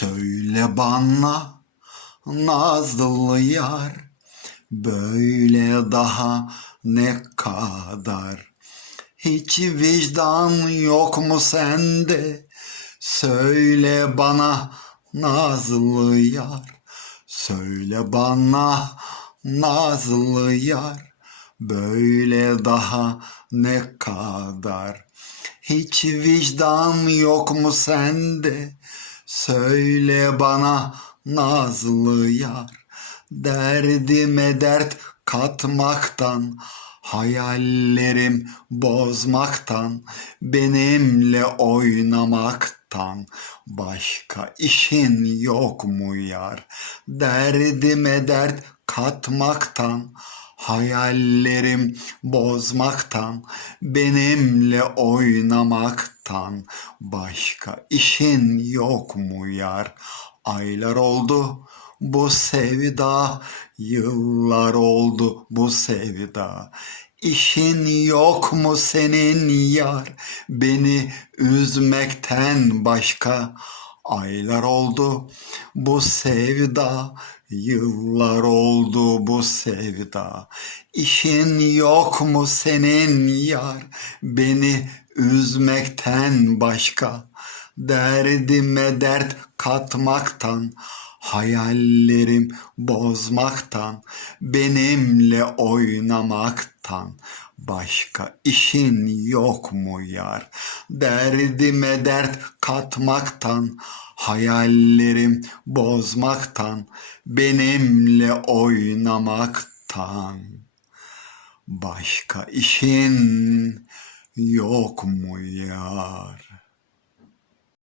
Söyle bana nazlı yar böyle daha ne kadar? Hiç vicdan yok mu sende? Söyle bana nazlı yar. Söyle bana nazlı yar böyle daha ne kadar? Hiç vicdan yok mu sende söyle bana nazlı yar derdime dert katmaktan hayallerim bozmaktan benimle oynamaktan. Başka işin yok mu yar derdime dert katmaktan hayallerim bozmaktan benimle oynamaktan. Başka işin yok mu yar? Aylar oldu bu sevda yıllar oldu bu sevda. İşin yok mu senin yar? Beni üzmekten başka aylar oldu. Bu sevda yıllar oldu bu sevda. İşin yok mu senin yar? Beni üzmekten başka derdime dert katmaktan hayallerim bozmaktan benimle oynamaktan. Başka işin yok mu yar? Derdime dert katmaktan hayallerim bozmaktan benimle oynamaktan. Başka işin yok mu yar